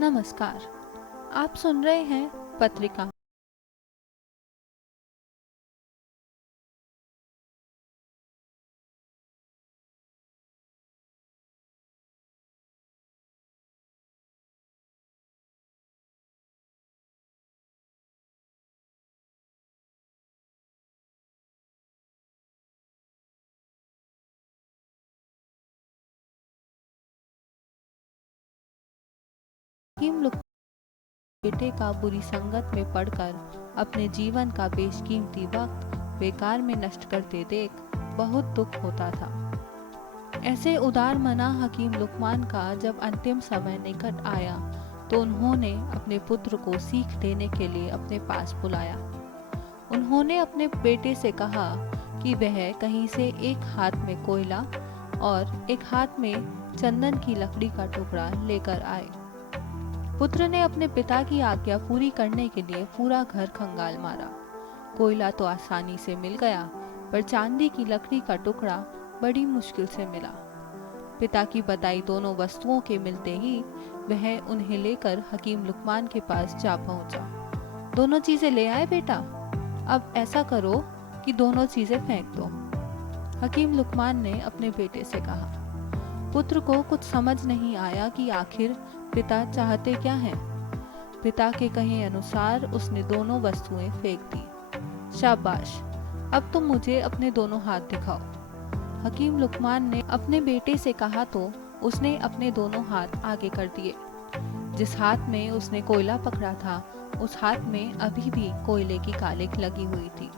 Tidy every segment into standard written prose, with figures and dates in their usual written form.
नमस्कार। आप सुन रहे हैं पत्रिका। हकीम लुक बेटे का बुरी संगत में पड़कर अपने जीवन का बेशकीमती वक्त बेकार में नष्ट करते देख बहुत दुख होता था। ऐसे उदार मना हकीम लुकमान का जब अंतिम समय निकट आया तो उन्होंने अपने पुत्र को सीख देने के लिए अपने पास बुलाया। उन्होंने अपने बेटे से कहा कि वह कहीं से एक हाथ में कोयला और एक हाथ में चंदन की लकड़ी का टुकड़ा लेकर आए। पुत्र ने अपने पिता की आज्ञा पूरी करने के लिए पूरा घर खंगाल मारा। कोयला तो आसानी से मिल गया, पर चांदी की लकड़ी का टुकड़ा बड़ी मुश्किल से मिला। पिता की बताई दोनों वस्तुओं के मिलते ही वह उन्हें लेकर हकीम लुकमान के पास जा पहुंचा। दोनों चीजें ले आए बेटा, अब ऐसा करो कि दोनों चीजें फेंक दो। हकीम लुकमान ने अपने बेटे से कहा। पुत्र को कुछ समझ नहीं आया कि आखिर पिता चाहते क्या हैं। पिता के कहे अनुसार उसने दोनों वस्तुएं फेंक दी। शाबाश, अब तुम मुझे अपने दोनों हाथ दिखाओ। हकीम लुकमान ने अपने बेटे से कहा तो उसने अपने दोनों हाथ आगे कर दिए। जिस हाथ में उसने कोयला पकड़ा था उस हाथ में अभी भी कोयले की कालिख लगी हुई थी,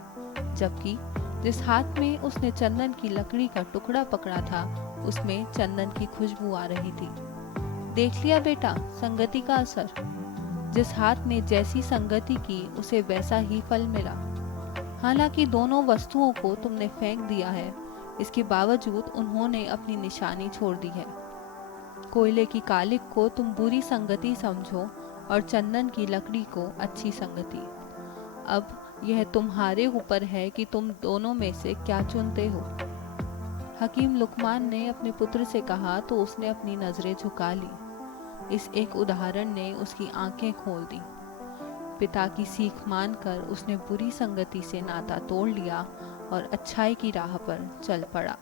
जबकि जिस हाथ में उसने चंदन की लकड़ी का टुकड़ा पकड़ा था उसमें चंदन की खुशबू आ रही थी। देख लिया बेटा, संगति का असर। जिस हाथ ने जैसी संगति की उसे वैसा ही फल मिला। हालांकि दोनों वस्तुओं को तुमने फेंक दिया है, इसके बावजूद उन्होंने अपनी निशानी छोड़ दी है। कोयले की कालिख को तुम बुरी संगति समझो और चंदन की लकड़ी को अच्छी संगति। अब यह तुम्हारे ऊपर है कि तुम दोनों में से क्या चुनते हो। हकीम लुकमान ने अपने पुत्र से कहा तो उसने अपनी नजरें झुका ली। इस एक उदाहरण ने उसकी आंखें खोल दी। पिता की सीख मानकर उसने बुरी संगति से नाता तोड़ लिया और अच्छाई की राह पर चल पड़ा।